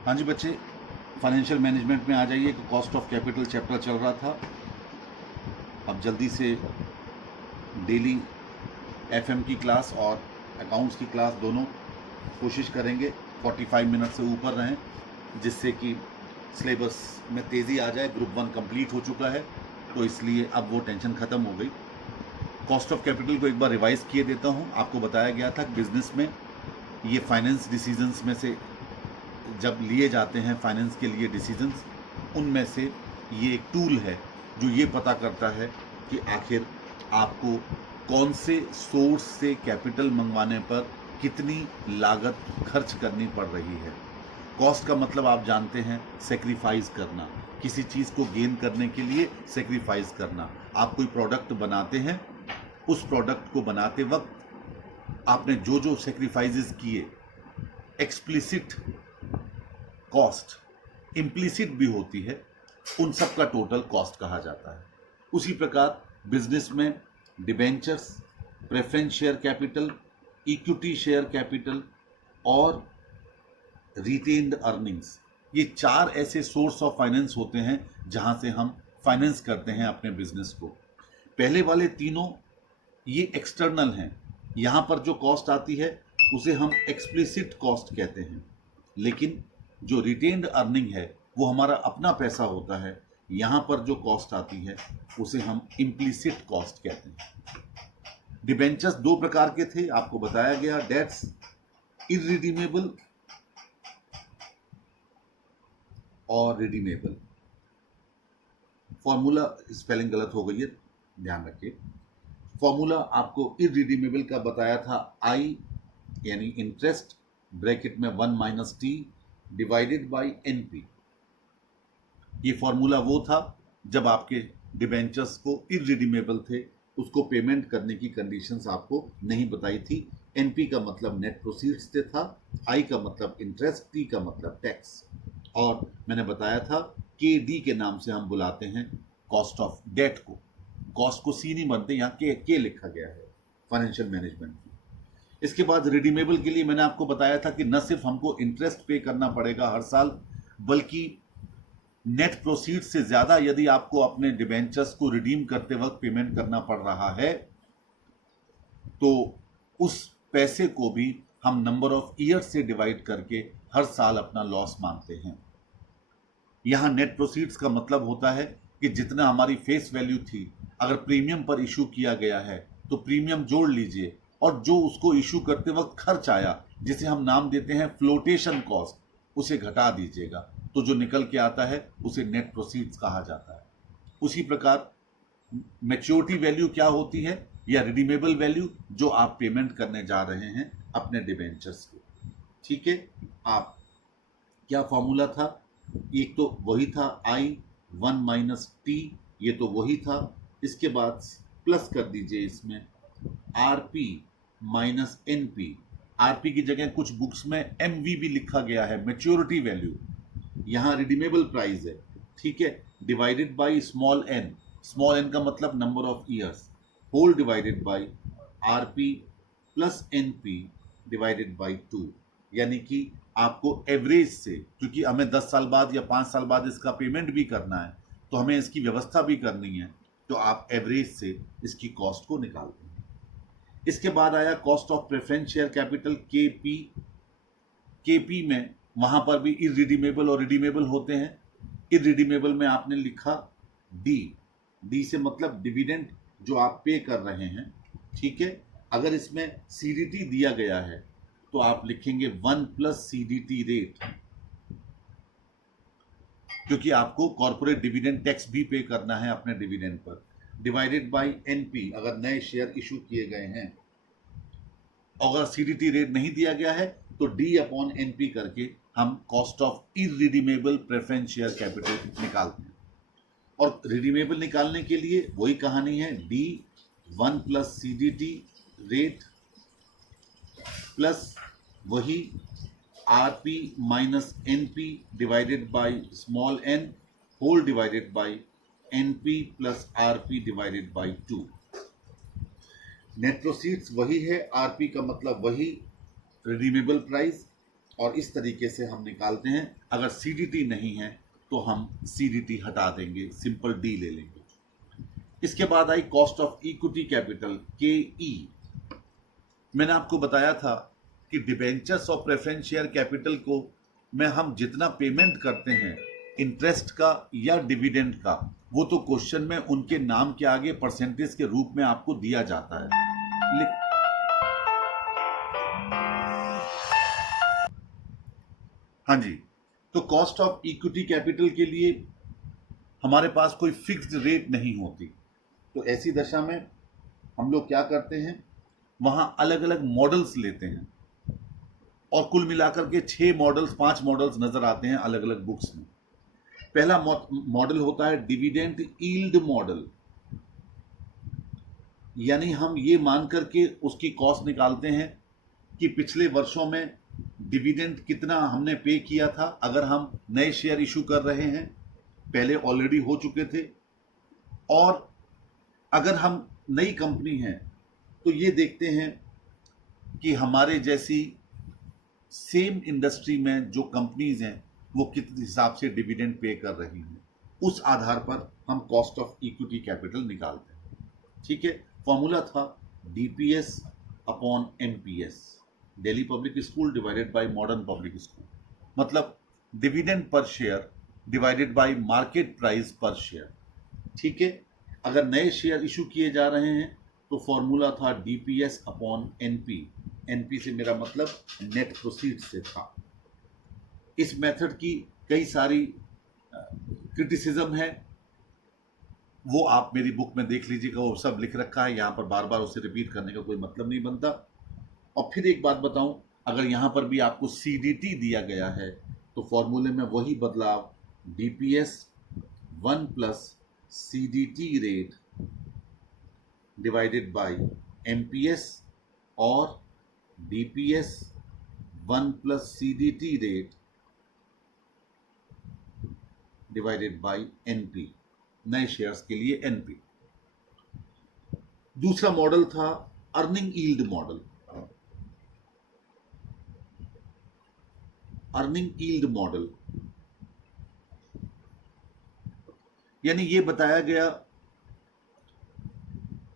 हाँ जी बच्चे, financial management में आ जाइए कि कॉस्ट ऑफ कैपिटल चैप्टर चल रहा था। अब जल्दी से डेली एफएम की क्लास और अकाउंट्स की क्लास दोनों कोशिश करेंगे 45 मिनट से ऊपर रहें, जिससे कि सिलेबस में तेज़ी आ जाए। ग्रुप 1 कंप्लीट हो चुका है, तो इसलिए अब वो टेंशन ख़त्म हो गई। कॉस्ट ऑफ कैपिटल को एक बार रिवाइज किए देता हूँ। आपको बताया गया था कि बिजनेस में ये फाइनेंस डिसीजंस में से जब लिए जाते हैं, फाइनेंस के लिए डिसीजंस, उनमें से ये एक टूल है जो ये पता करता है कि आखिर आपको कौन से सोर्स से कैपिटल मंगवाने पर कितनी लागत खर्च करनी पड़ रही है। कॉस्ट का मतलब आप जानते हैं, सेक्रीफाइस करना, किसी चीज़ को गेन करने के लिए सेक्रीफाइस करना। आप कोई प्रोडक्ट बनाते हैं, उस प्रोडक्ट को बनाते वक्त आपने जो जो सेक्रीफाइसेस किए, एक्सप्लिसिट कॉस्ट इम्प्लिसिट भी होती है, उन सब का टोटल कॉस्ट कहा जाता है। उसी प्रकार बिजनेस में debentures, preference share capital, equity share capital और रिटेन्ड अर्निंग्स, ये 4 ऐसे सोर्स ऑफ फाइनेंस होते हैं जहां से हम फाइनेंस करते हैं अपने बिजनेस को। पहले वाले तीनों ये एक्सटर्नल हैं। यहाँ पर जो कॉस्ट आती है उसे हम एक्सप्लिसिट कॉस्ट कहते हैं, लेकिन जो रिटेन्ड अर्निंग है वो हमारा अपना पैसा होता है। यहाँ पर जो कॉस्ट आती है उसे हम इम्प्लिसिट कॉस्ट कहते हैं। डिबेंचर्स 2 प्रकार के थे, आपको बताया गया, डेट्स इररिडीमेबल और रिडीमेबल। फॉर्मूला स्पेलिंग गलत हो गई है, ध्यान रखिए। फॉर्मूला आपको इररिडीमेबल का बताया था, आई यानी इंटरेस्ट ब्रैकेट में 1 minus T divided by NP. ये फॉर्मूला वो था जब आपके डिबेंचर्स को इररिडीमेबल थे, उसको पेमेंट करने की कंडीशंस आपको नहीं बताई थी। एनपी का मतलब नेट प्रोसीड्स से था, आई का मतलब इंटरेस्ट, टी का मतलब टैक्स, और मैंने बताया था के डी के नाम से हम बुलाते हैं कॉस्ट ऑफ डेट को। कॉस्ट को सी नहीं बनते, यहाँ के लिखा गया है फाइनेंशियल मैनेजमेंट में। इसके बाद रिडीमेबल के लिए मैंने आपको बताया था कि न सिर्फ हमको इंटरेस्ट पे करना पड़ेगा हर साल, बल्कि नेट प्रोसीड से ज़्यादा यदि आपको अपने डिबेंचर्स को रिडीम करते वक्त पेमेंट करना पड़ रहा है, तो उस पैसे को भी हम नंबर ऑफ ईयर्स से डिवाइड करके हर साल अपना लॉस मानते हैं। यहाँ नेट प्रोसीड्स का मतलब होता है कि जितना हमारी फेस वैल्यू थी, अगर प्रीमियम पर इशू किया गया है तो प्रीमियम जोड़ लीजिए, और जो उसको इशू करते वक्त खर्च आया, जिसे हम नाम देते हैं फ्लोटेशन कॉस्ट, उसे घटा दीजिएगा, तो जो निकल के आता है उसे नेट प्रोसीड्स कहा जाता है। उसी प्रकार मैच्योरिटी वैल्यू क्या होती है, या रिडीमेबल वैल्यू, जो आप पेमेंट करने जा रहे हैं अपने डिबेंचर्स को। ठीक है, आप क्या फॉर्मूला था, एक तो वही था आई 1 माइनस टी, ये तो वही था। इसके बाद प्लस कर दीजिए इसमें आरपी माइनस एनपी। आरपी की जगह कुछ बुक्स में एमवी भी लिखा गया है, मैच्योरिटी वैल्यू, यहाँ रिडीमेबल प्राइस है, ठीक है, divided by small n. Small n का मतलब number of years, whole divided by R P plus N P divided by 2। यानी कि आपको एवरेज से, क्योंकि हमें 10 साल बाद या 5 साल बाद इसका पेमेंट भी करना है, तो हमें इसकी व्यवस्था भी करनी है, तो आप एवरेज से इसकी कॉस्ट को निकालते हैं। इसके बाद आया cost of preference share capital, KP. KP में वहां पर भी इररिडीमेबल और रिडीमेबल होते हैं। इररिडीमेबल में आपने लिखा डी, डी से मतलब डिविडेंड जो आप पे कर रहे हैं, ठीक है। अगर इसमें सीडीटी दिया गया है तो आप लिखेंगे 1 प्लस सीडीटी रेट, क्योंकि आपको कॉर्पोरेट डिविडेंड टैक्स भी पे करना है अपने dividend per, divided by NP अगर नए शेयर इशू किए गए हैं। अगर सीडीटी रेट नहीं दिया गया है तो डी अपॉन एनपी करके हम cost of irredeemable preference share capital निकालते हैं। और रिडीमेबल निकालने के लिए वही कहानी है, D 1 plus CDT rate plus वही RP minus NP divided by small N whole divided by NP plus RP divided by 2। Net proceeds वही है, आरपी का मतलब वही रिडीमेबल प्राइस, और इस तरीके से हम निकालते हैं। अगर सीडीटी नहीं है तो हम सीडीटी हटा देंगे, सिंपल डी ले लेंगे। इसके बाद आई कॉस्ट ऑफ इक्विटी कैपिटल, के ई। मैंने आपको बताया था कि debentures of preference share capital को में हम जितना पेमेंट करते हैं इंटरेस्ट का या डिविडेंड का, वो तो क्वेश्चन में उनके नाम के आगे परसेंटेज के रूप में आपको दिया जाता है। हाँ जी, तो कॉस्ट ऑफ इक्विटी कैपिटल के लिए हमारे पास कोई फिक्स्ड रेट नहीं होती, तो ऐसी दशा में हम लोग क्या करते हैं, वहां अलग अलग मॉडल्स लेते हैं और कुल मिलाकर के 5 मॉडल्स नजर आते हैं अलग अलग बुक्स में। पहला मॉडल होता है डिविडेंड यील्ड मॉडल, यानी हम ये मान करके उसकी कॉस्ट निकालते हैं कि पिछले वर्षों में डिविडेंड कितना हमने पे किया था। अगर हम नए शेयर इशू कर रहे हैं, पहले ऑलरेडी हो चुके थे, और अगर हम नई कंपनी हैं तो ये देखते हैं कि हमारे जैसी सेम इंडस्ट्री में जो कंपनीज हैं वो किस हिसाब से डिविडेंड पे कर रही हैं। उस आधार पर हम कॉस्ट ऑफ इक्विटी कैपिटल निकालते हैं। ठीक है, फॉर्मूला था DPS upon NPS, Delhi public school divided by modern public school, मतलब dividend per share divided by market price per share. ठीक है, अगर नए शेयर इशू किए जा रहे हैं तो फॉर्मूला था डीपीएस अपॉन एनपी। एनपी से मेरा मतलब नेट प्रोसीड से था। इस मेथड की कई सारी क्रिटिसिज्म है, वो आप मेरी बुक में देख लीजिएगा, वो सब लिख रखा है। यहाँ पर बार बार उसे रिपीट करने का कोई मतलब नहीं बनता। और फिर एक बात बताऊं, अगर यहाँ पर भी आपको सीडीटी दिया गया है तो फॉर्मूले में वही बदलाव, DPS 1 plus CDT rate divided by MPS और DPS 1 plus CDT rate divided by NP, नए शेयर्स के लिए एनपी। दूसरा मॉडल था earning yield model. Earning yield model यानी ये बताया गया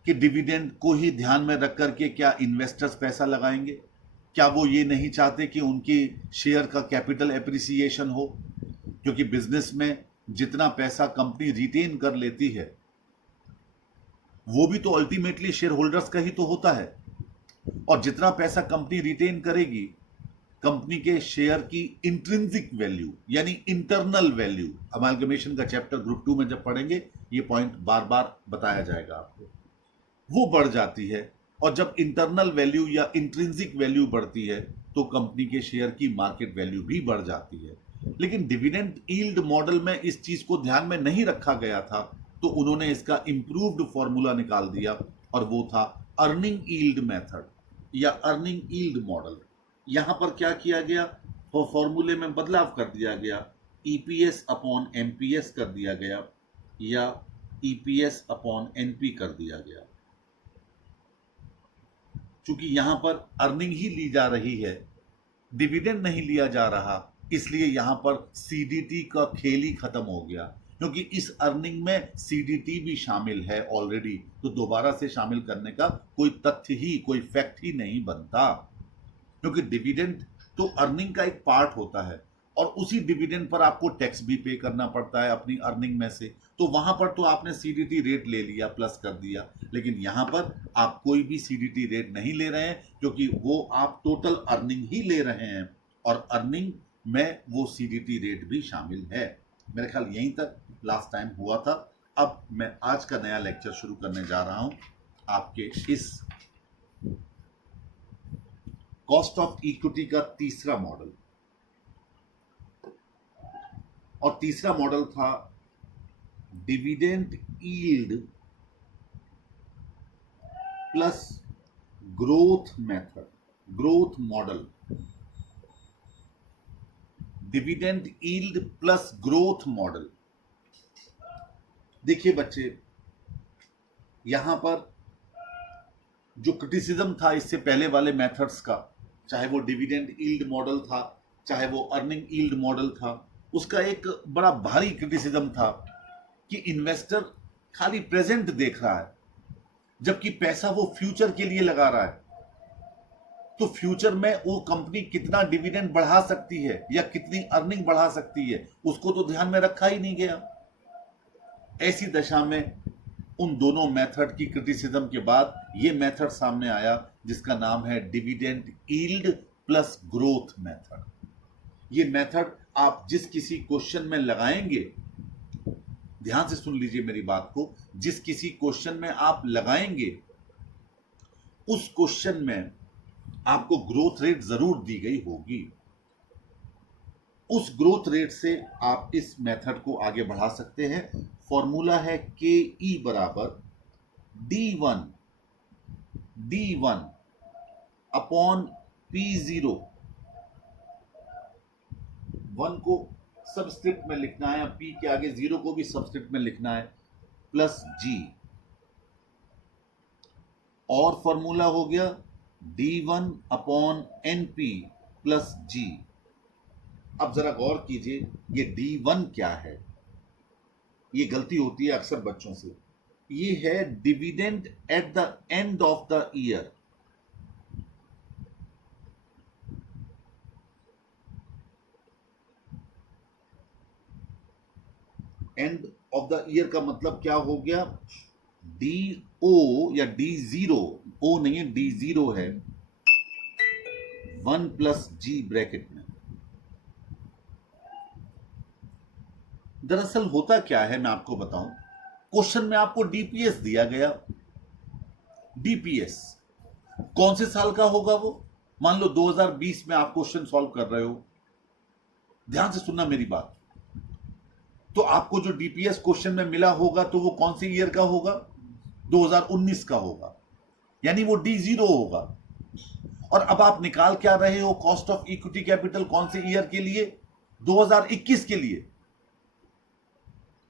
कि डिविडेंड को ही ध्यान में रख करके क्या इन्वेस्टर्स पैसा लगाएंगे, क्या वो ये नहीं चाहते कि उनकी शेयर का कैपिटल एप्रिसिएशन हो, क्योंकि बिजनेस में जितना पैसा कंपनी रिटेन कर लेती है वो भी तो अल्टीमेटली शेयर होल्डर्स का ही तो होता है, और जितना पैसा कंपनी रिटेन करेगी, कंपनी के शेयर की इंट्रिंसिक वैल्यू यानी इंटरनल वैल्यू, अमालगमेशन का चैप्टर ग्रुप 2 में जब पढ़ेंगे ये पॉइंट बार बार बताया जाएगा आपको, वो बढ़ जाती है। और जब इंटरनल वैल्यू या इंट्रिंसिक वैल्यू बढ़ती है तो कंपनी के शेयर की मार्केट वैल्यू भी बढ़ जाती है। लेकिन डिविडेंड यील्ड मॉडल में इस चीज को ध्यान में नहीं रखा गया था, तो उन्होंने इसका इंप्रूव्ड फॉर्मूला निकाल दिया और वो था अर्निंग यील्ड मेथड या अर्निंग यील्ड मॉडल। यहां पर क्या किया गया, वो फॉर्मूले में बदलाव कर दिया गया, ईपीएस अपॉन एमपीएस कर दिया गया या ईपीएस अपॉन एनपी कर दिया गया। चूंकि यहां पर अर्निंग ही ली जा रही है, डिविडेंड नहीं लिया जा रहा, इसलिए यहां पर सीडीटी का खेल ही खत्म हो गया। क्योंकि इस अर्निंग में सीडीटी भी शामिल है ऑलरेडी, तो दोबारा से शामिल करने का कोई तथ्य ही, कोई फैक्ट ही नहीं बनता, क्योंकि डिविडेंड तो अर्निंग का एक पार्ट होता है और उसी डिविडेंड पर आपको टैक्स भी पे करना पड़ता है अपनी अर्निंग में से। तो वहां पर तो आपने सीडीटी रेट ले लिया, प्लस कर दिया, लेकिन यहां पर आप कोई भी सीडीटी रेट नहीं ले रहे हैं, क्योंकि वो आप टोटल अर्निंग ही ले रहे हैं और अर्निंग में वो सीडीटी रेट भी शामिल है। मेरे ख्याल यहीं तक लास्ट टाइम हुआ था। अब मैं आज का नया लेक्चर शुरू करने जा रहा हूं आपके इस कॉस्ट ऑफ इक्विटी का तीसरा मॉडल, और तीसरा मॉडल था dividend yield plus growth method, growth model. Dividend yield plus growth model. देखिए बच्चे, यहां पर जो क्रिटिसिज्म था इससे पहले वाले मेथड्स का, चाहे वो डिविडेंड यील्ड मॉडल था चाहे वो अर्निंग यील्ड मॉडल था, उसका एक बड़ा भारी क्रिटिसिज्म था कि इन्वेस्टर खाली प्रेजेंट देख रहा है, जबकि पैसा वो फ्यूचर के लिए लगा रहा है। तो फ्यूचर में वो कंपनी कितना डिविडेंड बढ़ा सकती है या कितनी अर्निंग बढ़ा सकती है, उसको तो ध्यान में रखा ही नहीं गया। ऐसी दशा में उन दोनों मेथड की क्रिटिसिज्म के बाद ये मेथड सामने आया जिसका नाम है dividend yield plus growth method. ये मेथड आप जिस किसी क्वेश्चन में लगाएंगे, ध्यान से सुन लीजिए मेरी बात को, जिस किसी क्वेश्चन में आप लगाएंगे उस क्वेश्चन में आपको ग्रोथ रेट जरूर दी गई होगी। उस ग्रोथ रेट से आप इस मेथड को आगे बढ़ा सकते हैं। फॉर्मूला है के ई बराबर D1 अपॉन P0। 1 को सबस्क्रिप्ट में लिखना है, P के आगे 0 को भी सबस्क्रिप्ट में लिखना है, प्लस G। और फॉर्मूला हो गया D1 upon NP plus G। अब जरा गौर कीजिए, ये D1 क्या है? ये गलती होती है अक्सर बच्चों से। ये है dividend at the end of the year. End of the year का मतलब क्या हो गया? DO या D0, O नहीं है, D0 है 1 प्लस G ब्रैकेट में। दरअसल होता क्या है मैं आपको बताऊं, क्वेश्चन में आपको डीपीएस दिया गया। डीपीएस कौन से साल का होगा? वो मान लो 2020 में आप क्वेश्चन सॉल्व कर रहे हो, ध्यान से सुनना मेरी बात। तो आपको जो डीपीएस क्वेश्चन में मिला होगा तो वो कौन से ईयर का होगा? 2019 का होगा, यानी वो D0 होगा। और अब आप निकाल क्या रहे हो? कॉस्ट ऑफ इक्विटी कैपिटल कौन से ईयर के लिए? 2021 के लिए।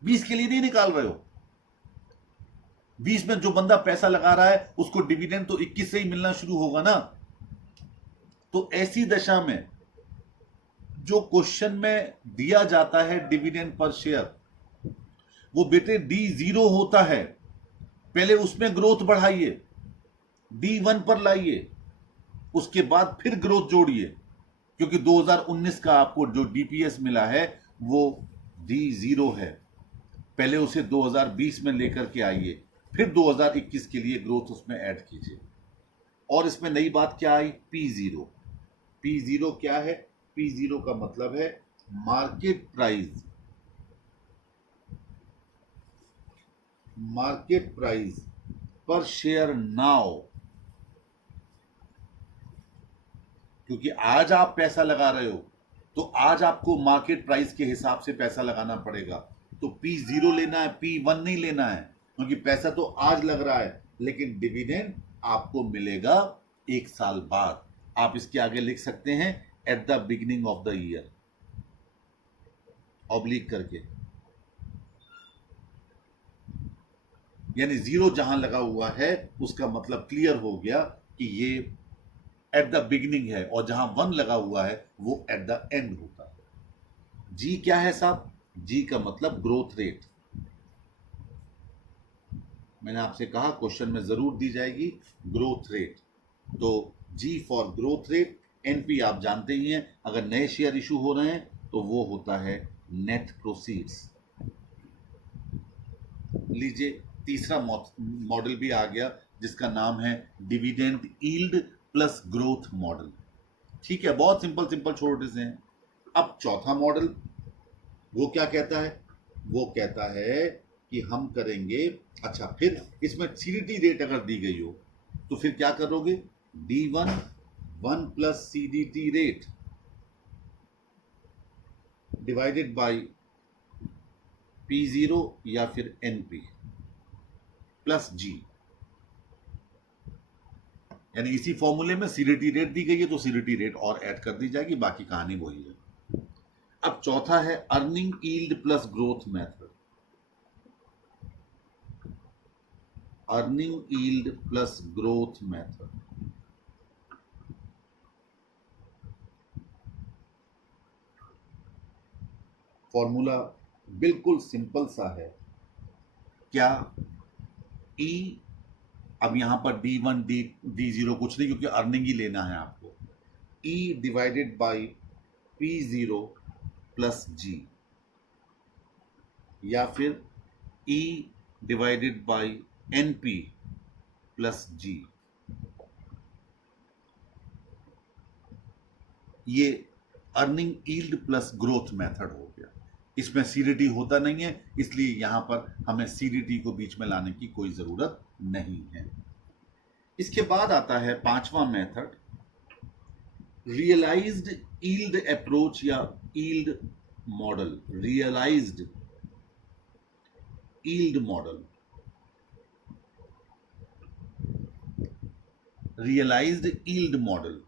20 के लिए नहीं निकाल रहे हो। 20 में जो बंदा पैसा लगा रहा है उसको डिविडेंड तो 21 से ही मिलना शुरू होगा ना। तो ऐसी दशा में जो क्वेश्चन में दिया जाता है डिविडेंड पर शेयर, वो बेटे D0 होता है। पहले उसमें ग्रोथ बढ़ाइए, D1 पर लाइए, उसके बाद फिर ग्रोथ जोड़िए, क्योंकि 2019 का आपको जो डीपीएस मिला है वो D0 है। पहले उसे 2020 में लेकर के आइए, फिर 2021 के लिए ग्रोथ उसमें ऐड कीजिए। और इसमें नई बात क्या आई? P0। P0 क्या है? P0 का मतलब है market price. Market price per share now. क्योंकि आज आप पैसा लगा रहे हो तो आज आपको मार्केट प्राइस के हिसाब से पैसा लगाना पड़ेगा। तो P0 लेना है, P1 नहीं लेना है, क्योंकि पैसा तो आज लग रहा है लेकिन डिविडेंड आपको मिलेगा 1 साल बाद। आप इसके आगे लिख सकते हैं at the beginning of the year, oblique करके, यानी 0 जहां लगा हुआ है उसका मतलब क्लियर हो गया कि ये एट द बिगिनिंग है, और जहां 1 लगा हुआ है वो एट द एंड होता है। जी क्या है साहब? जी का मतलब ग्रोथ रेट। मैंने आपसे कहा क्वेश्चन में जरूर दी जाएगी ग्रोथ रेट। तो जी फॉर ग्रोथ रेट। एनपी आप जानते ही हैं, अगर नए शेयर इशू हो रहे हैं तो वो होता है नेट प्रोसीड्स। लीजिए तीसरा मॉडल भी आ गया जिसका नाम है dividend yield plus growth model. ठीक है, बहुत सिंपल सिंपल छोटे से हैं। अब चौथा मॉडल वो क्या कहता है? वो कहता है कि हम करेंगे, अच्छा फिर इसमें सीडीटी रेट अगर दी गई हो तो फिर क्या करोगे? D1 1 plus CDT rate divided bye P0 या फिर NP प्लस G। यानी इसी फॉर्मूले में सीडीटी रेट दी गई है तो सीडीटी रेट और ऐड कर दी जाएगी, बाकी कहानी वही है। अब चौथा है earning yield plus growth method. Earning yield plus growth method. Formula बिल्कुल सिंपल सा है। क्या ई, अब यहां पर D1 D0 कुछ नहीं, क्योंकि अर्निंग ही लेना है आपको। E divided by P0 plus जी, या फिर E divided by NP plus जी। ये earning yield plus growth method हो गया। इसमें सीडीटी होता नहीं है, इसलिए यहां पर हमें सीडीटी को बीच में लाने की कोई जरूरत नहीं है। इसके बाद आता है पांचवा मेथड, रियलाइज्ड यील्ड अप्रोच या yield model. Realised yield model, realised yield model.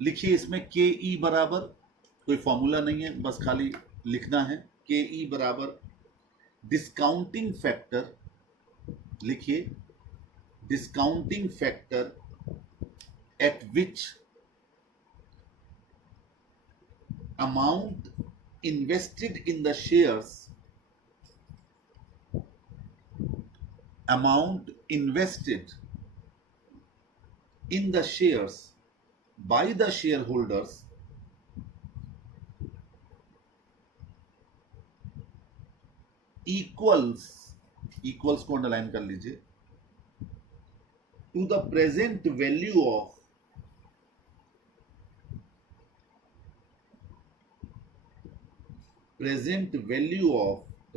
लिखिए इसमें के ई बराबर, कोई फॉर्मूला नहीं है, बस खाली लिखना है। के ई बराबर डिस्काउंटिंग फैक्टर, लिखिए discounting factor eight which amount invested in the shares, amount invested in the shares by the shareholders equals को अंडरलाइन कर लीजिए, to the present value of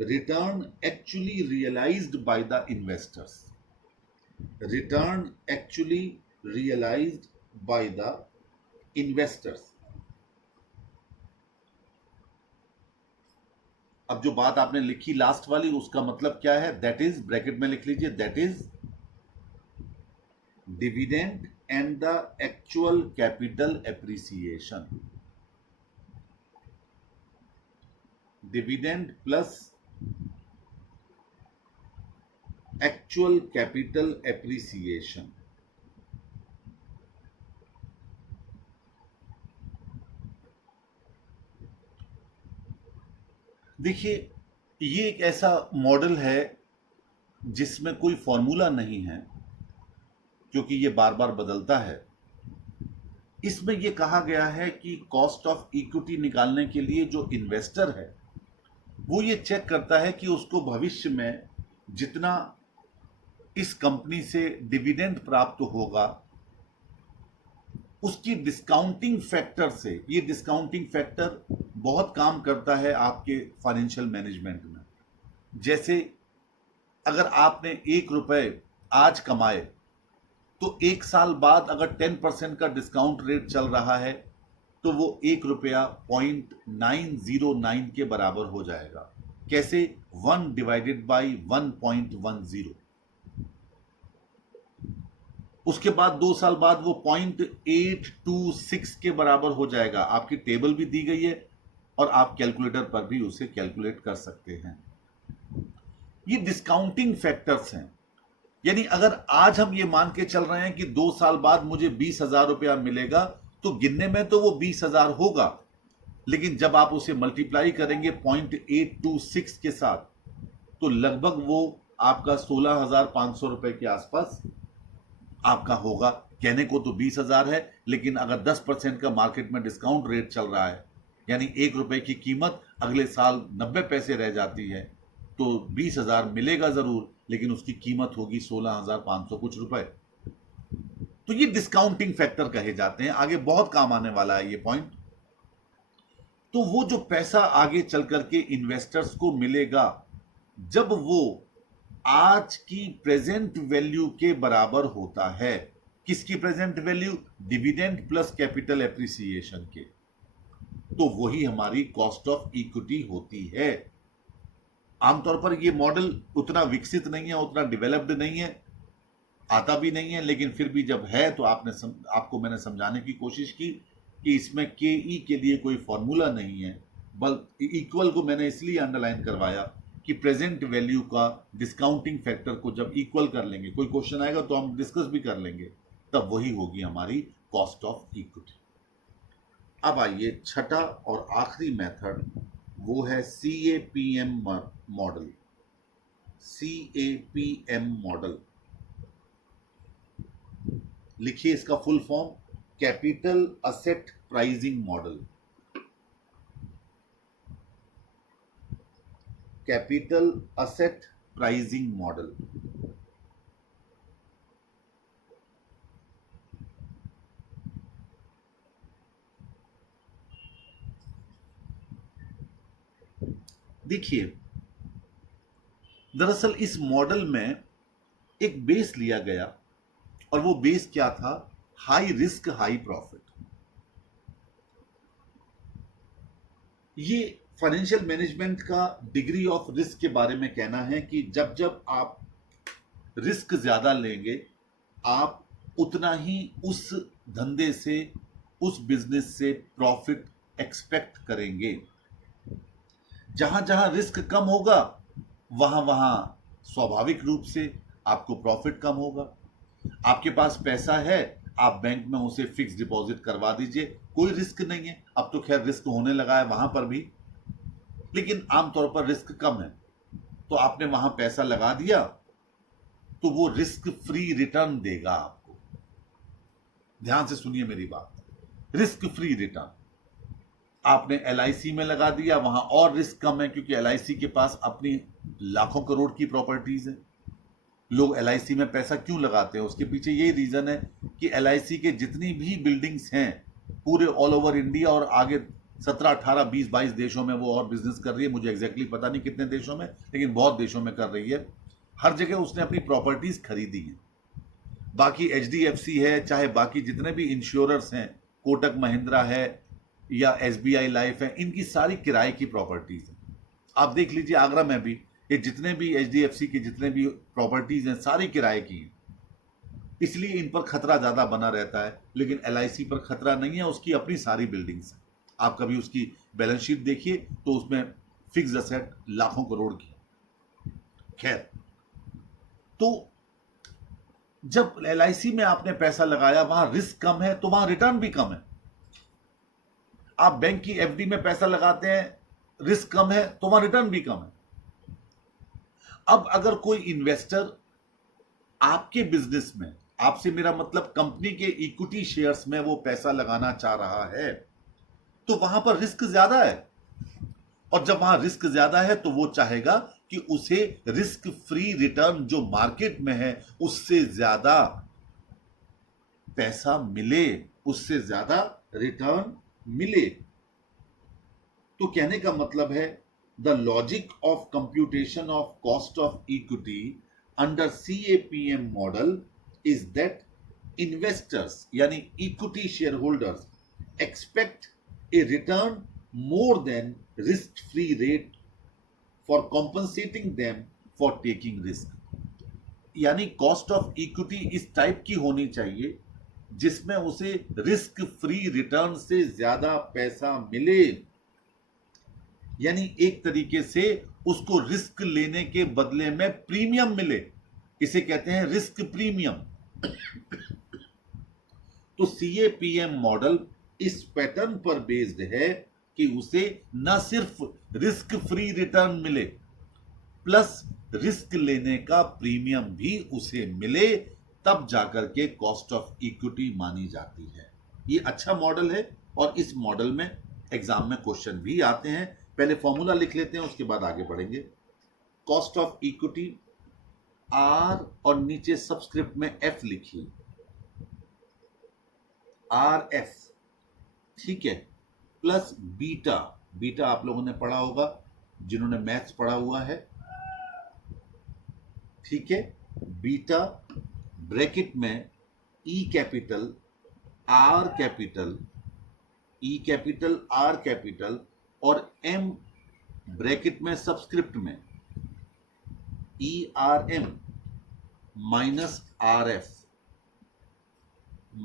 return actually realized by the investors. Return actually realized by the investors. अब जो बात आपने लिखी last वाली, उसका मतलब क्या है? दैट इज, ब्रैकेट में लिख लीजिए, that is dividend and the actual capital appreciation. Dividend plus actual capital appreciation. देखिए, ये एक ऐसा मॉडल है जिसमें कोई फॉर्मूला नहीं है, क्योंकि ये बार बार बदलता है। इसमें यह कहा गया है कि कॉस्ट ऑफ इक्विटी निकालने के लिए जो इन्वेस्टर है वो ये चेक करता है कि उसको भविष्य में जितना इस कंपनी से डिविडेंड प्राप्त होगा, उसकी डिस्काउंटिंग फैक्टर से, ये डिस्काउंटिंग फैक्टर बहुत काम करता है आपके फाइनेंशियल मैनेजमेंट में। जैसे अगर आपने 1 रुपए आज कमाए, तो 1 साल बाद अगर 10% का डिस्काउंट रेट चल रहा है, तो वो 1 रुपया 0.909 के बराबर हो जाएगा। कैसे? 1 डिवाइडेड बाई 1.10। उसके बाद 2 साल बाद वो 0.826 के बराबर हो जाएगा। आपकी टेबल भी दी गई है और आप कैलकुलेटर पर भी उसे कैलकुलेट कर सकते हैं। ये डिस्काउंटिंग फैक्टर्स हैं। यानी अगर आज हम ये मान के चल रहे हैं कि 2 साल बाद मुझे 20,000 रुपया मिलेगा, तो गिनने में तो वो 20,000 होगा, लेकिन जब आप उसे मल्टीप्लाई करेंगे 0.826 के साथ, तो लगभग वो आपका 16,500 रुपए के आसपास आपका होगा। कहने को तो 20,000 है, लेकिन अगर 10% का मार्केट में डिस्काउंट रेट चल रहा है, यानी 1 रुपए की कीमत अगले साल 90 पैसे रह जाती है, तो 20,000 मिलेगा जरूर, लेकिन उसकी कीमत होगी 16,500 कुछ रुपए। तो ये डिस्काउंटिंग फैक्टर कहे जाते हैं। आगे बहुत काम आने वाला है ये पॉइंट। तो वो जो पैसा आगे चल करके इन्वेस्टर्स को मिलेगा, जब वो आज की प्रेजेंट वैल्यू के बराबर होता है। किसकी present value? Dividend plus capital appreciation के। तो वही हमारी कॉस्ट ऑफ इक्विटी होती है। आमतौर पर ये मॉडल उतना विकसित नहीं है, उतना डेवलप्ड नहीं है, आता भी नहीं है, लेकिन फिर भी जब है तो आपको मैंने समझाने की कोशिश की कि इसमें के ई के लिए कोई फॉर्मूला नहीं है। बल्कि इक्वल को मैंने इसलिए अंडरलाइन करवाया कि प्रेजेंट वैल्यू का डिस्काउंटिंग फैक्टर को जब इक्वल कर लेंगे, कोई क्वेश्चन आएगा तो हम डिस्कस भी कर लेंगे, तब वही होगी हमारी कॉस्ट ऑफ इक्विटी। अब आइए छठा और आखिरी मेथड, वो है CAPM मॉडल। CAPM मॉडल, लिखिए इसका full form, capital asset pricing model. Capital asset pricing model. देखिए, दरअसल इस मॉडल में एक बेस लिया गया, और वो बेस क्या था? High risk high profit. ये फाइनेंशियल मैनेजमेंट का डिग्री ऑफ रिस्क के बारे में कहना है कि जब जब आप रिस्क ज्यादा लेंगे, आप उतना ही उस धंधे से, उस बिजनेस से प्रॉफिट एक्सपेक्ट करेंगे। जहां जहां रिस्क कम होगा, वहां वहां स्वाभाविक रूप से आपको प्रॉफिट कम होगा। आपके पास पैसा है, आप बैंक में उसे फिक्स डिपॉजिट करवा दीजिए, कोई रिस्क नहीं है। अब तो खैर रिस्क होने लगा है वहां पर भी, लेकिन आमतौर पर रिस्क कम है। तो आपने वहां पैसा लगा दिया, तो वो रिस्क फ्री रिटर्न देगा आपको। ध्यान से सुनिए मेरी बात, रिस्क फ्री रिटर्न। आपने LIC में लगा दिया, वहां और रिस्क कम है, क्योंकि LIC के पास अपनी लाखों करोड़ की प्रॉपर्टीज है। लोग LIC में पैसा क्यों लगाते हैं? उसके पीछे यही रीजन है कि LIC के जितनी भी बिल्डिंग्स हैं पूरे ऑल ओवर इंडिया और आगे 17, 18, 20, 22 देशों में वो और बिजनेस कर रही है। मुझे एग्जैक्टली पता नहीं कितने देशों में, लेकिन बहुत देशों में कर रही है। हर जगह उसने अपनी प्रॉपर्टीज खरीदी है। बाकी HDFC है, चाहे बाकी जितने भी इंश्योरर्स हैं, कोटक महिंद्रा है या SBI लाइफ है, इनकी सारी किराए की प्रॉपर्टीज है। आप देख लीजिए आगरा में भी ये जितने भी HDFC के जितने भी प्रॉपर्टीज हैं, सारी किराए की हैं। इसलिए इन पर खतरा ज्यादा बना रहता है, लेकिन LIC पर खतरा नहीं है, उसकी अपनी सारी बिल्डिंग्स हैं। आप कभी उसकी बैलेंस शीट देखिए तो उसमें फिक्स असेट लाखों करोड़ की। खैर, तो जब LIC में आपने पैसा लगाया, वहां रिस्क कम है तो वहां रिटर्न भी कम है। आप बैंक की FD में पैसा लगाते हैं, रिस्क कम है तो वहां रिटर्न भी कम है। अब अगर कोई इन्वेस्टर आपके बिजनेस में, आपसे मेरा मतलब कंपनी के इक्विटी शेयर्स में वो पैसा लगाना चाह रहा है, तो वहां पर रिस्क ज्यादा है। और जब वहां रिस्क ज्यादा है तो वो चाहेगा कि उसे रिस्क फ्री रिटर्न जो मार्केट में है उससे ज्यादा पैसा मिले, उससे ज्यादा रिटर्न मिले। तो कहने का मतलब है, the logic of computation of cost of equity under CAPM model is that investors यानी equity shareholders expect a return more than risk-free rate for compensating them for taking risk. यानी cost of equity इस type की होनी चाहिए जिसमें उसे risk free return से ज्यादा पैसा मिले, यानी एक तरीके से उसको रिस्क लेने के बदले में प्रीमियम मिले। इसे कहते हैं रिस्क प्रीमियम। तो CAPM मॉडल इस पैटर्न पर बेस्ड है कि उसे न सिर्फ रिस्क फ्री रिटर्न मिले, प्लस रिस्क लेने का प्रीमियम भी उसे मिले, तब जाकर के कॉस्ट ऑफ इक्विटी मानी जाती है। ये अच्छा मॉडल है और इस मॉडल में एग्जाम में क्वेश्चन भी आते हैं। पहले फॉर्मूला लिख लेते हैं, उसके बाद आगे बढ़ेंगे। कॉस्ट ऑफ इक्विटी R और नीचे सबस्क्रिप्ट में F लिखिए, RF, ठीक है, प्लस बीटा। बीटा आप लोगों ने पढ़ा होगा जिन्होंने मैथ्स पढ़ा हुआ है, ठीक है। बीटा ब्रैकेट में E capital R capital, E capital R capital और M ब्रैकेट में सबस्क्रिप्ट में ERM minus RF,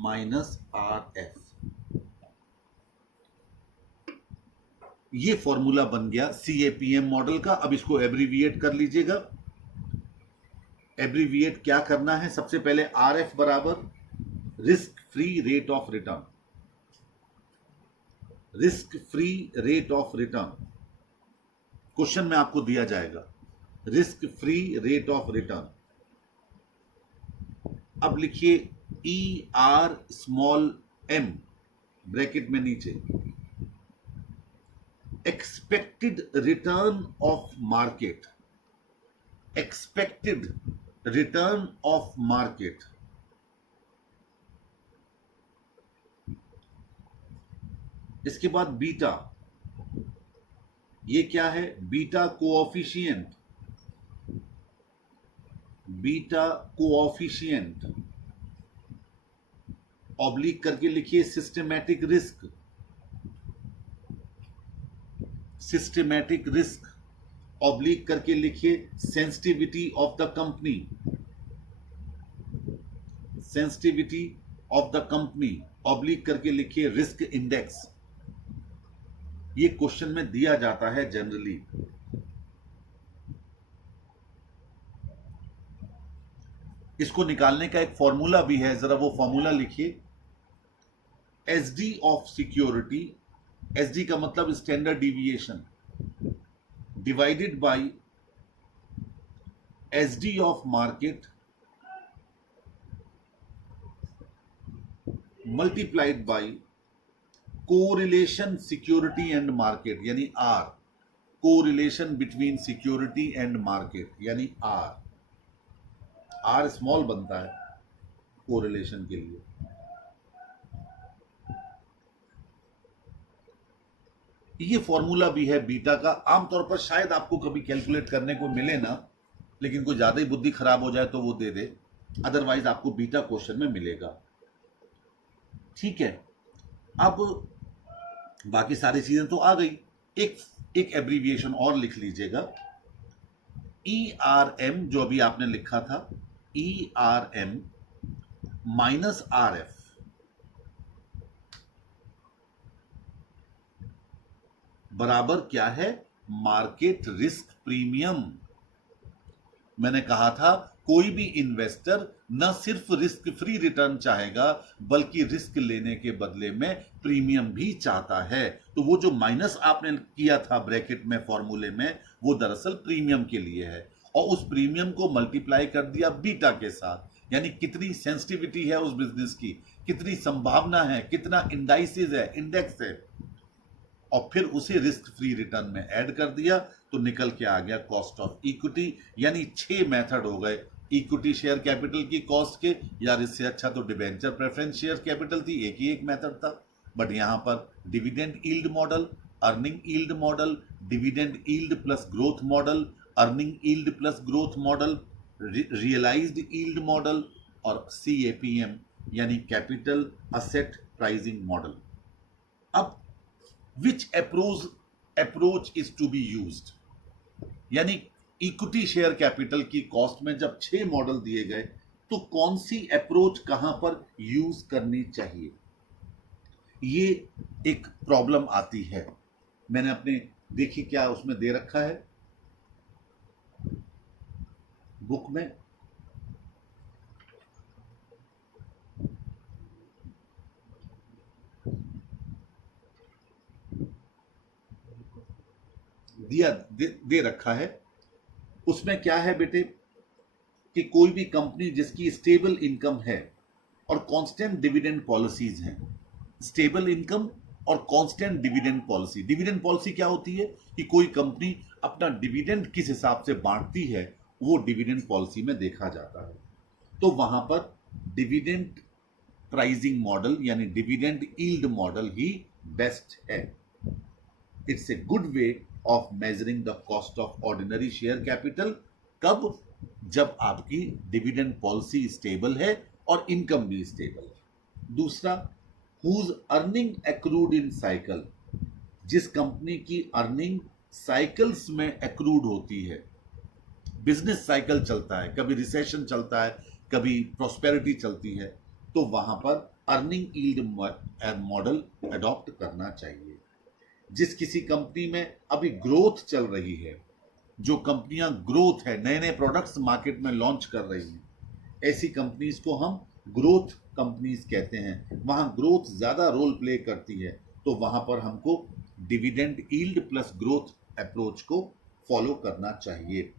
minus RF। ये फॉर्मूला बन गया CAPM मॉडल का। अब इसको एब्रीविएट कर लीजिएगा। एब्रीविएट क्या करना है? सबसे पहले RF बराबर risk free rate of return, risk free rate of return, question में आपको दिया जाएगा risk free rate of return. अब लिखिए ER ब्रैकेट में नीचे expected return of market, expected return of market. इसके बाद बीटा, ये क्या है? Beta coefficient, beta coefficient oblique करके लिखिए systematic risk, systematic risk oblique करके लिखिए sensitivity of the company, sensitivity of the company oblique करके लिखिए रिस्क इंडेक्स। ये क्वेश्चन में दिया जाता है जनरली। इसको निकालने का एक फॉर्मूला भी है, जरा वो फॉर्मूला लिखिए। एसडी ऑफ सिक्योरिटी, एसडी का मतलब standard deviation, divided by SD of market multiplied by correlation security and market यानी R, correlation between security and market यानी आर, आर स्मॉल बनता है कोरिलेशन के लिए। ये फॉर्मूला भी है बीटा का। आमतौर पर शायद आपको कभी कैलकुलेट करने को मिले ना, लेकिन कोई ज्यादा ही बुद्धि खराब हो जाए तो वो दे दे, अदरवाइज आपको बीटा क्वेश्चन में मिलेगा। ठीक है, अब बाकी सारी चीजें तो आ गई। एक एब्रीविएशन और लिख लीजिएगा, ERM जो अभी आपने लिखा था, ERM माइनस RF बराबर क्या है? Market risk premium. मैंने कहा था कोई भी इन्वेस्टर न सिर्फ रिस्क फ्री रिटर्न चाहेगा बल्कि रिस्क लेने के बदले में प्रीमियम भी चाहता है। तो वो जो माइनस आपने किया था ब्रैकेट में फॉर्मूले में, वो दरअसल प्रीमियम के लिए है, और उस प्रीमियम को मल्टीप्लाई कर दिया बीटा के साथ, यानी कितनी सेंसिटिविटी है उस बिजनेस की, कितनी संभावना है, कितना इंडाइसिस है, इंडेक्स है, और फिर उसे रिस्क फ्री रिटर्न में ऐड कर दिया तो निकल के आ गया कॉस्ट ऑफ इक्विटी। यानी 6 मेथड हो गए इक्विटी शेयर कैपिटल की कॉस्ट के। यार इससे अच्छा तो डिबेंचर प्रेफरेंस शेयर कैपिटल थी, एक ही एक मेथड था। बट यहां पर dividend yield model, earning yield model, dividend yield plus growth model, earning yield plus growth model, realised yield model, और CAPM यानी कैपिटल असेट प्राइसिंग मॉडल। अब which approach is to be used, यानी equity share capital की cost में जब 6 model दिए गए तो कौन सी अप्रोच कहां पर यूज करनी चाहिए, ये एक प्रॉब्लम आती है। मैंने अपने देखिए क्या उसमें दे रखा है बुक में, दे रखा है। उसमें क्या है बेटे कि कोई भी कंपनी जिसकी स्टेबल इनकम है और कांस्टेंट डिविडेंड पॉलिसीज हैं, स्टेबल इनकम और constant dividend policy. Dividend policy क्या होती है कि कोई कंपनी अपना डिविडेंड किस हिसाब से बांटती है, वो डिविडेंड पॉलिसी में देखा जाता है। तो वहां पर डिविडेंड प्राइसिंग मॉडल यानी डिविडेंड यील्ड मॉडल ही बेस्ट है। It's a good way of measuring the cost of ordinary share capital. कब? जब आपकी डिविडेंड पॉलिसी स्टेबल है और इनकम भी स्टेबल है। दूसरा, whose earning accrued in cycle, जिस कंपनी की अर्निंग साइकिल्स में एक्रूड होती है। बिजनेस साइकिल चलता है, कभी रिसेशन चलता है, कभी प्रॉस्पेरिटी चलती है, तो वहां पर अर्निंग यील्ड मॉडल अडॉप्ट करना चाहिए। जिस किसी कंपनी में अभी ग्रोथ चल रही है, जो कंपनियां ग्रोथ है, नए नए प्रोडक्ट्स मार्केट में लॉन्च कर रही हैं, ऐसी कंपनीज को हम ग्रोथ कंपनीज कहते हैं। वहां ग्रोथ ज्यादा रोल प्ले करती है, तो वहां पर हमको dividend yield plus growth approach को फॉलो करना चाहिए।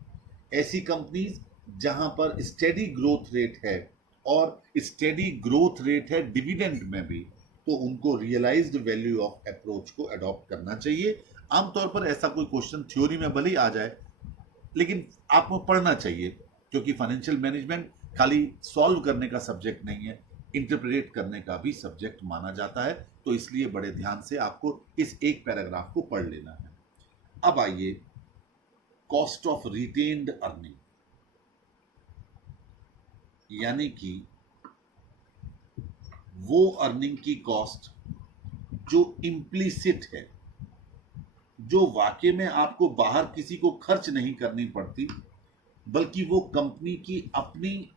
ऐसी कंपनीज जहां पर स्टेडी ग्रोथ रेट है और स्टेडी ग्रोथ रेट है डिविडेंड में भी, तो उनको रियलाइज्ड वैल्यू ऑफ अप्रोच को अडॉप्ट करना चाहिए। आमतौर पर ऐसा कोई क्वेश्चन थ्योरी में भले ही आ जाए, लेकिन आपको पढ़ना चाहिए, क्योंकि फाइनेंशियल मैनेजमेंट खाली सॉल्व करने का सब्जेक्ट नहीं है, इंटरप्रेट करने का भी सब्जेक्ट माना जाता है। तो इसलिए बड़े ध्यान से आपको इस एक पैराग्राफ को पढ़ लेना है। अब आइए कॉस्ट ऑफ रिटेन्ड अर्निंग, यानी कि वो अर्निंग की कॉस्ट जो इम्प्लिसिट है, जो वाकई में आपको बाहर किसी को खर्च नहीं करनी पड़ती, बल्कि वो कंपनी की अपनी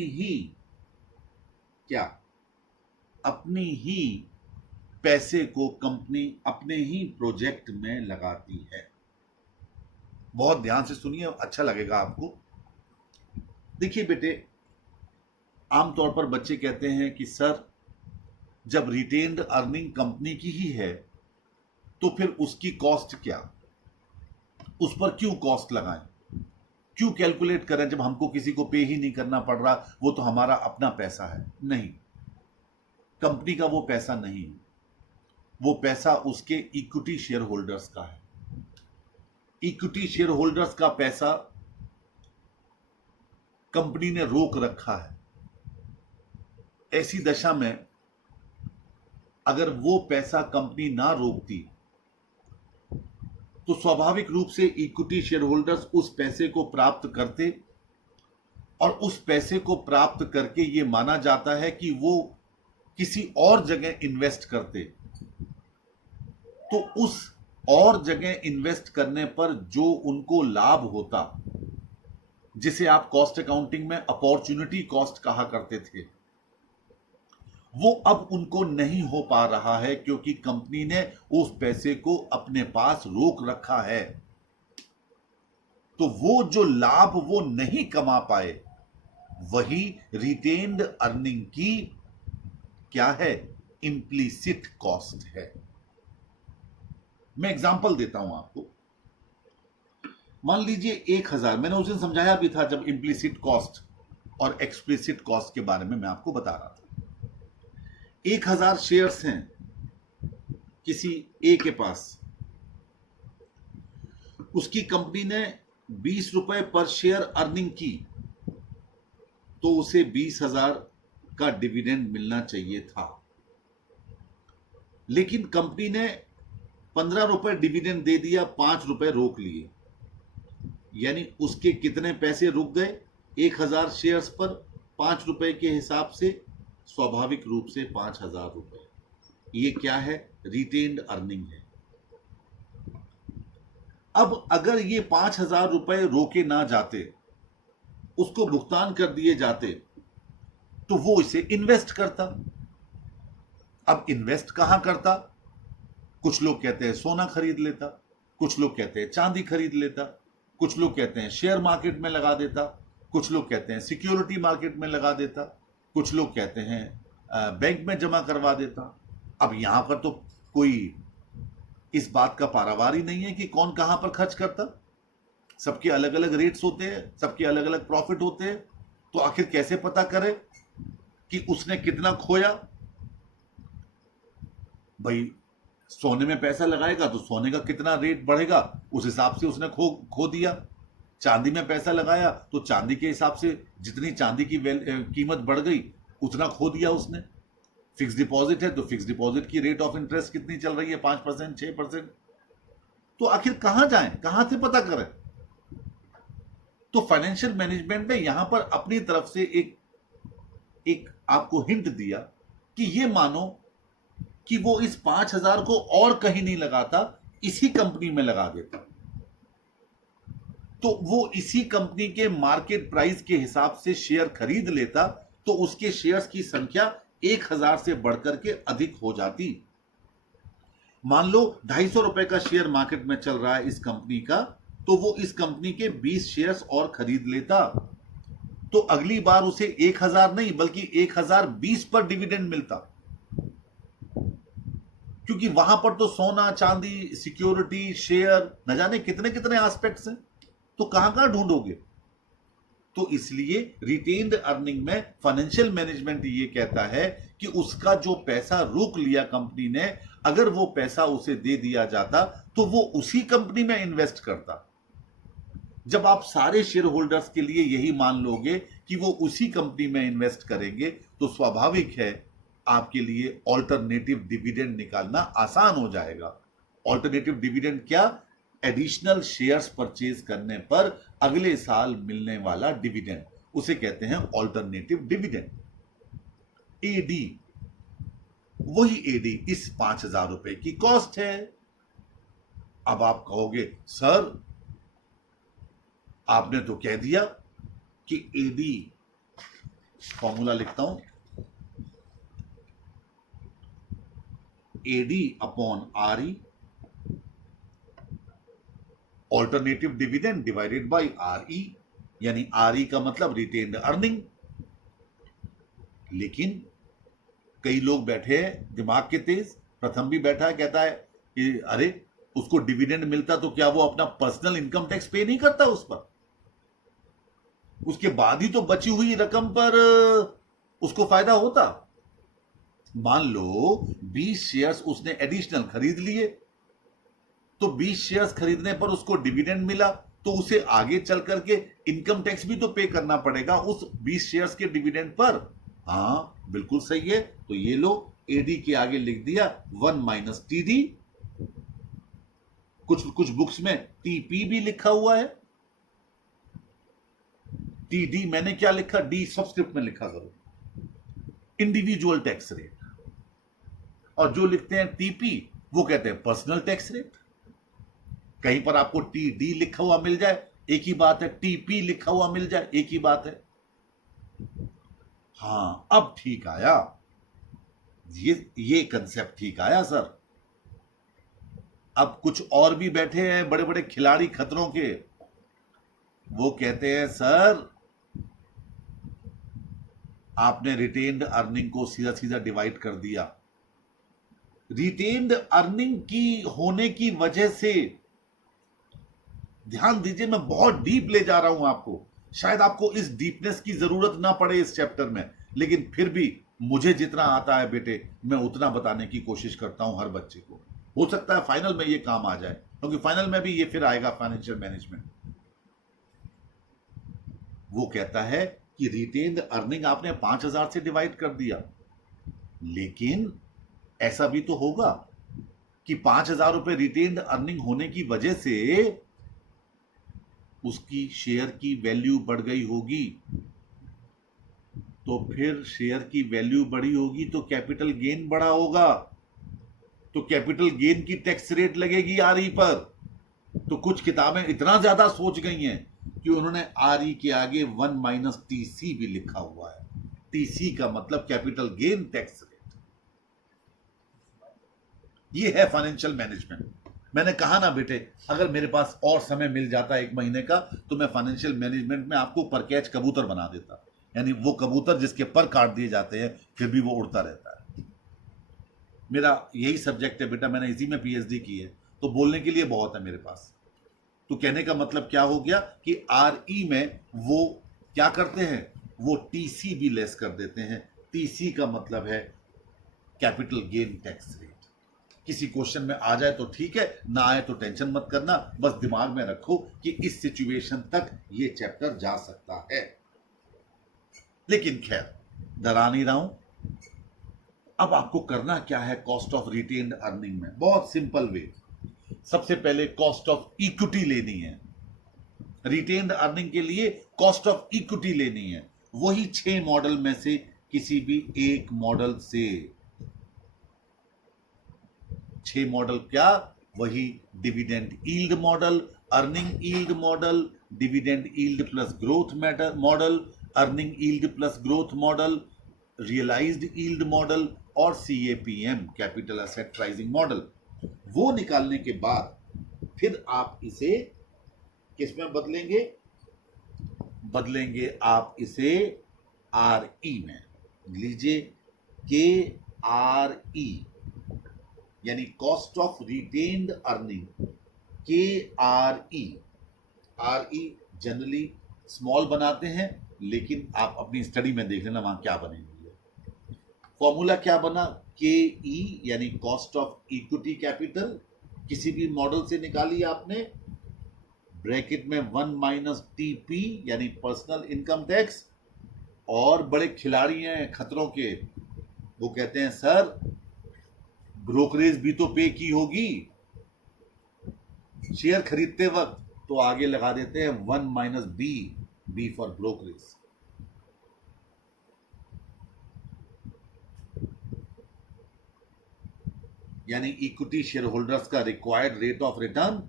ही क्या अपनी ही पैसे को कंपनी अपने ही प्रोजेक्ट में लगाती है। बहुत ध्यान से सुनिए, अच्छा लगेगा आपको। देखिए बेटे, आमतौर पर बच्चे कहते हैं कि सर, जब रिटेन्ड अर्निंग कंपनी की ही है तो फिर उसकी कॉस्ट क्या, उस पर क्यों कॉस्ट लगाएं, क्यों कैलकुलेट करें जब हमको किसी को पे ही नहीं करना पड़ रहा, वो तो हमारा अपना पैसा है। नहीं, कंपनी का वो पैसा नहीं है, वो पैसा उसके इक्विटी शेयर होल्डर्स का है। इक्विटी शेयर होल्डर्स का पैसा कंपनी ने रोक रखा है। ऐसी दशा में अगर वो पैसा कंपनी ना रोकती तो स्वाभाविक रूप से इक्विटी शेयर होल्डर्स उस पैसे को प्राप्त करते, और उस पैसे को प्राप्त करके ये माना जाता है कि वो किसी और जगह इन्वेस्ट करते। तो उस और जगह इन्वेस्ट करने पर जो उनको लाभ होता, जिसे आप कॉस्ट अकाउंटिंग में अपॉर्चुनिटी कॉस्ट कहा करते थे, वो अब उनको नहीं हो पा रहा है, क्योंकि कंपनी ने उस पैसे को अपने पास रोक रखा है। तो वो जो लाभ वो नहीं कमा पाए, वही रिटेन्ड अर्निंग की क्या है, इंप्लिसिट कॉस्ट है। मैं एग्जांपल देता हूं आपको। मान लीजिए 1000, मैंने उस दिन समझाया भी था जब इंप्लिसिट कॉस्ट और एक्सप्लिसिट कॉस्ट के बारे में मैं आपको बता रहा था। 1000 शेयर्स हैं किसी ए के पास, उसकी कंपनी ने 20 रुपए पर शेयर अर्निंग की, तो उसे 20,000 का डिविडेंड मिलना चाहिए था। लेकिन कंपनी ने 15 रुपए डिविडेंड दे दिया, 5 रुपए रोक लिए, यानी उसके कितने पैसे रुक गए, 1000 शेयर्स पर 5 रुपए के हिसाब से, स्वाभाविक रूप से 5,000 रुपए। ये क्या है, रिटेन्ड अर्निंग है। अब अगर ये 5,000 रुपए रोके ना जाते, उसको भुगतान कर दिए जाते, तो वो इसे इन्वेस्ट करता। अब इन्वेस्ट कहां करता, कुछ लोग कहते हैं सोना खरीद लेता, कुछ लोग कहते हैं चांदी खरीद लेता, कुछ लोग कहते हैं शेयर मार्केट में लगा देता, कुछ लोग कहते हैं सिक्योरिटी मार्केट में लगा देता, कुछ लोग कहते हैं बैंक में जमा करवा देता। अब यहां पर तो कोई इस बात का पारावार ही नहीं है कि कौन कहां पर खर्च करता। सबके अलग अलग रेट्स होते हैं, सबके अलग अलग प्रॉफिट होते हैं। तो आखिर कैसे पता करे कि उसने कितना खोया। भाई सोने में पैसा लगाएगा तो सोने का कितना रेट बढ़ेगा, उस हिसाब से उसने खो दिया। चांदी में पैसा लगाया तो चांदी के हिसाब से जितनी चांदी की कीमत बढ़ गई उतना खो दिया उसने। फिक्स डिपॉजिट है तो फिक्स डिपॉजिट की रेट ऑफ इंटरेस्ट कितनी चल रही है, 5%, 6%। तो आखिर कहां जाएं, कहां से पता करें। तो फाइनेंशियल मैनेजमेंट ने यहां पर अपनी तरफ से एक आपको हिंट दिया कि ये मानो कि वो इस 5,000 को और कहीं नहीं लगाता, इसी कंपनी में लगा देता, तो वो इसी कंपनी के मार्केट प्राइस के हिसाब से शेयर खरीद लेता, तो उसके शेयर्स की संख्या 1000 से बढ़कर के अधिक हो जाती। मान लो 250 रुपए का शेयर मार्केट में चल रहा है इस कंपनी का, तो वो इस कंपनी के 20 शेयर्स और खरीद लेता, तो अगली बार उसे 1000 नहीं बल्कि 1020 पर डिविडेंड मिलता। क्योंकि वहां पर तो सोना चांदी सिक्योरिटी शेयर न जाने कितने कितने एस्पेक्ट्स हैं, तो कहां कहां ढूंढोगे। तो इसलिए रिटेन्ड अर्निंग में फाइनेंशियल मैनेजमेंट ये कहता है कि उसका जो पैसा रोक लिया कंपनी ने, अगर वो पैसा उसे दे दिया जाता तो वो उसी कंपनी में इन्वेस्ट करता। जब आप सारे शेयर होल्डर्स के लिए यही मान लोगे कि वो उसी कंपनी में इन्वेस्ट करेंगे, तो स्वाभाविक है आपके लिए ऑल्टरनेटिव डिविडेंड निकालना आसान हो जाएगा। ऑल्टरनेटिव डिविडेंड क्या? एडिशनल शेयर्स परचेज करने पर अगले साल मिलने वाला डिविडेंड, उसे कहते हैं ऑल्टरनेटिव डिविडेंड, एडी। वही एडी इस 5,000 रुपए की कॉस्ट है। अब आप कहोगे सर आपने तो कह दिया कि एडी, फॉर्मूला लिखता हूं, A D upon R E, alternative dividend divided by R E, यानी आर ई का मतलब रिटेन्ड अर्निंग। लेकिन कई लोग बैठे हैं दिमाग के तेज, प्रथम भी बैठा है, कहता है कि अरे उसको डिविडेंड मिलता तो क्या वो अपना पर्सनल इनकम टैक्स पे नहीं करता उस पर? उसके बाद ही तो बची हुई रकम पर उसको फायदा होता। मान लो 20 शेयर्स उसने एडिशनल खरीद लिए, तो 20 शेयर्स खरीदने पर उसको डिविडेंड मिला, तो उसे आगे चल करके इनकम टैक्स भी तो पे करना पड़ेगा उस 20 शेयर्स के डिविडेंड पर। हाँ बिल्कुल सही है। तो ये लो, एडी के आगे लिख दिया 1 माइनस टीडी। कुछ बुक्स में टीपी भी लिखा हुआ है। टीडी मैंने क्या लिखा, डी सबस्क्रिप्ट में लिखा करो, इंडिविजुअल टैक्स रेट। और जो लिखते हैं टीपी वो कहते हैं पर्सनल टैक्स रेट। कहीं पर आपको टीडी लिखा हुआ मिल जाए एक ही बात है, टीपी लिखा हुआ मिल जाए एक ही बात है। हाँ अब ठीक आया, ये कंसेप्ट ठीक आया सर। अब कुछ और भी बैठे हैं बड़े बड़े खिलाड़ी खतरों के, वो कहते हैं सर आपने रिटेन्ड अर्निंग को सीधा सीधा डिवाइड कर दिया। रिटेन्ड अर्निंग की होने की वजह से, ध्यान दीजिए मैं बहुत डीप ले जा रहा हूं आपको, शायद आपको इस डीपनेस की जरूरत ना पड़े इस चैप्टर में, लेकिन फिर भी मुझे जितना आता है बेटे मैं उतना बताने की कोशिश करता हूं हर बच्चे को। हो सकता है फाइनल में ये काम आ जाए, क्योंकि फाइनल में भी ये फिर आएगा फाइनेंशियल मैनेजमेंट। वो कहता है कि रिटेन्ड अर्निंग आपने 5,000 से डिवाइड कर दिया, लेकिन ऐसा भी तो होगा कि 5,000 रुपए रिटेन्ड अर्निंग होने की वजह से उसकी शेयर की वैल्यू बढ़ गई होगी। तो फिर शेयर की वैल्यू बढ़ी होगी तो कैपिटल गेन बढ़ा होगा, तो कैपिटल गेन की टैक्स रेट लगेगी आरई पर। तो कुछ किताबें इतना ज्यादा सोच गई हैं कि उन्होंने आरई के आगे 1 माइनस टीसी भी लिखा हुआ है। टीसी का मतलब कैपिटल गेन टैक्स रेट। ये है फाइनेंशियल मैनेजमेंट। मैंने कहा ना बेटे, अगर मेरे पास और समय मिल जाता 1 महीने का तो मैं फाइनेंशियल मैनेजमेंट में आपको पर कैच कबूतर बना देता, यानी वो कबूतर जिसके पर काट दिए जाते हैं फिर भी वो उड़ता रहता है। मेरा यही सब्जेक्ट है बेटा, मैंने इसी में पीएचडी की है, तो बोलने के लिए बहुत है मेरे पास। तो कहने का मतलब क्या हो गया कि आरई में वो क्या करते हैं, वो टीसी भी लेस कर देते हैं। टीसी का मतलब है कैपिटल गेन टैक्स रेट। किसी क्वेश्चन में आ जाए तो ठीक है, ना आए तो टेंशन मत करना, बस दिमाग में रखो कि इस सिचुएशन तक ये चैप्टर जा सकता है। लेकिन खैर डरा नहीं रहा हूं। अब आपको करना क्या है कॉस्ट ऑफ रिटेन्ड अर्निंग में, बहुत सिंपल वे। सबसे पहले कॉस्ट ऑफ इक्विटी लेनी है। रिटेन्ड अर्निंग के लिए कॉस्ट ऑफ इक्विटी लेनी है, वही 6 मॉडल में से किसी भी एक मॉडल से। 6 मॉडल क्या? वही dividend yield model, earning yield model, dividend yield plus growth model, earning yield plus growth model, realised yield model और CAPM capital asset pricing model. वो निकालने के बाद फिर आप इसे किसमें बदलेंगे? बदलेंगे आप इसे RE में। लीजिए KRE, यानी cost of retained earning, KRE। RE generally small बनाते हैं, लेकिन आप अपनी स्टडी में देख लेना वहां क्या बनेगी। फॉर्मूला क्या बना, KE यानी कॉस्ट ऑफ इक्विटी कैपिटल, किसी भी मॉडल से निकाली आपने, ब्रैकेट में 1 माइनस TP यानी पर्सनल इनकम टैक्स। और बड़े खिलाड़ी हैं खतरों के, वो कहते हैं सर ब्रोकरेज भी तो पे की होगी शेयर खरीदते वक्त, तो आगे लगा देते हैं 1 माइनस B फॉर ब्रोकरेज। यानी इक्विटी शेयर होल्डर्स का required rate of return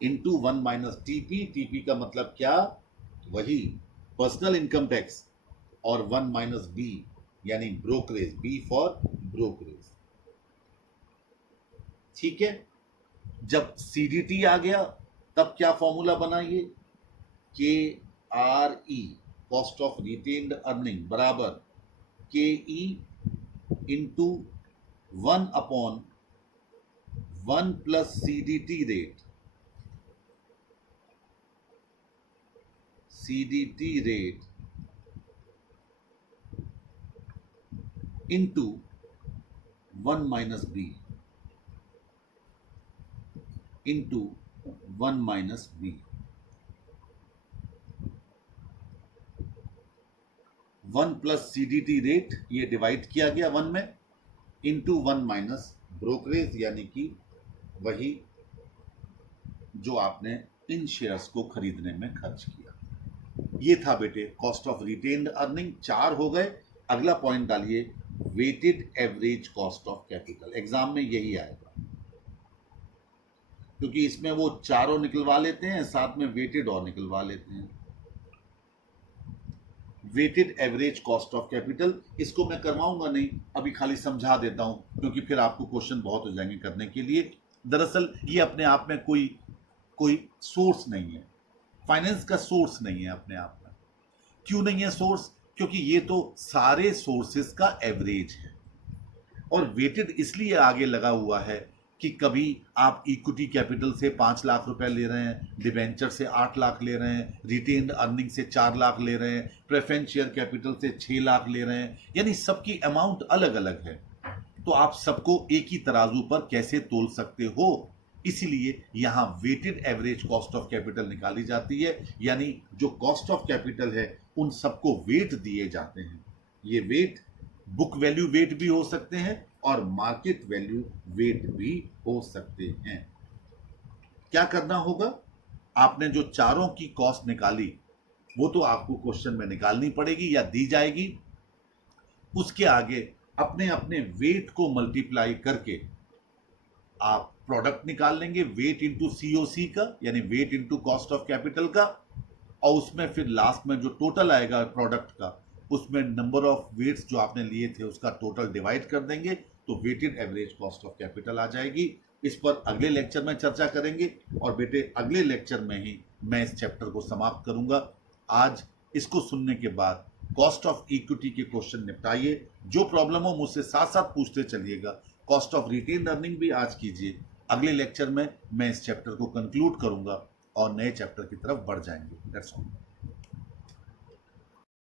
into 1 minus TP का मतलब क्या, वही पर्सनल इनकम टैक्स, और 1 माइनस B यानी ब्रोकरेज, B फॉर ब्रोकरेज। ठीक है, जब CDT आ गया तब क्या फॉर्मूला बनाइए, KRE cost of retained earning बराबर KE into 1 upon 1 plus CDT rate into 1 minus B into 1 minus B। 1 plus CDT rate ये डिवाइड किया गया 1 में, इंटू 1 माइनस ब्रोकरेज यानी कि वही जो आपने इन शेयर्स को खरीदने में खर्च किया। ये था बेटे कॉस्ट ऑफ रिटेन्ड अर्निंग। 4 हो गए। अगला पॉइंट डालिए, weighted average cost of capital. Exam में यही आएगा, क्योंकि इसमें वो चारों निकलवा लेते हैं, साथ में वेटेड और निकलवा लेते हैं। Weighted average cost of capital, इसको मैं करवाऊंगा नहीं, अभी खाली समझा देता हूं, क्योंकि फिर आपको क्वेश्चन बहुत हो जाएंगे करने के लिए। दरअसल ये अपने आप में कोई सोर्स नहीं है, फाइनेंस का सोर्स नहीं है अपने आप में। क्यों नहीं है सोर्स, क्योंकि ये तो सारे सोर्सेस का एवरेज है। और वेटेड इसलिए आगे लगा हुआ है कि कभी आप इक्विटी कैपिटल से 5 लाख रुपए ले रहे हैं, डिबेंचर से 8 लाख ले रहे हैं, रिटेन्ड अर्निंग से 4 लाख ले रहे हैं, प्रेफरेंस शेयर कैपिटल से 6 लाख ले रहे हैं, यानी सबकी अमाउंट अलग अलग है। तो आप सबको एक ही तराजू पर कैसे तोल सकते हो, इसीलिए यहां weighted average cost of capital निकाली जाती है। यानी जो कॉस्ट ऑफ कैपिटल है उन सबको वेट दिए जाते हैं। ये वेट बुक वैल्यू वेट भी हो सकते हैं और मार्केट वैल्यू वेट भी हो सकते हैं। क्या करना होगा, आपने जो चारों की कॉस्ट निकाली वो तो आपको क्वेश्चन में निकालनी पड़ेगी या दी जाएगी। उसके आगे अपने अपने वेट को मल्टीप्लाई करके आप प्रोडक्ट निकाल लेंगे, वेट इंटू COC का, यानी weight into cost of capital का, और उसमें फिर लास्ट में जो टोटल आएगा प्रोडक्ट का, उसमें नंबर ऑफ वेट्स जो आपने लिए थे उसका टोटल डिवाइड कर देंगे, तो weighted average cost of capital आ जाएगी। इस पर अगले लेक्चर में चर्चा करेंगे, और बेटे अगले लेक्चर में ही मैं इस चैप्टर को समाप्त करूंगा। आज इसको सुनने के बाद कॉस्ट ऑफ इक्विटी के क्वेश्चन निपटाइए, जो प्रॉब्लम हो मुझसे साथ साथ पूछते चलिएगा। कॉस्ट ऑफ रिटेन्ड अर्निंग भी आज कीजिए। अगले लेक्चर में मैं इस चैप्टर को कंक्लूड करूंगा और नए चैप्टर की तरफ बढ़ जाएंगे। That's all.